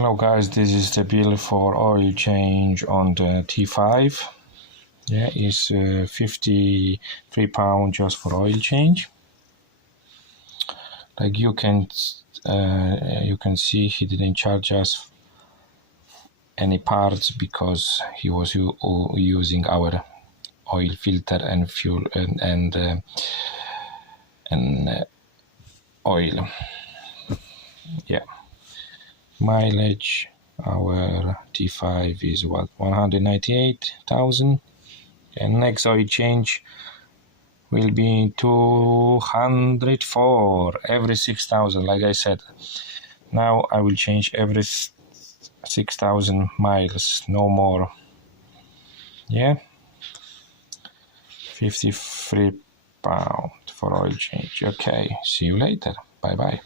Hello guys, this is the bill for oil change on the T5. Yeah, it's £53 just for oil change. Like you can see, he didn't charge us any parts because he was using our oil filter and fuel and oil. Yeah. Mileage, our T5 is what, 198,000, and next oil change will be 204 every 6,000. Like I said, now I will change every 6,000 miles, no more. Yeah, £53 for oil change. Okay, see you later. Bye bye.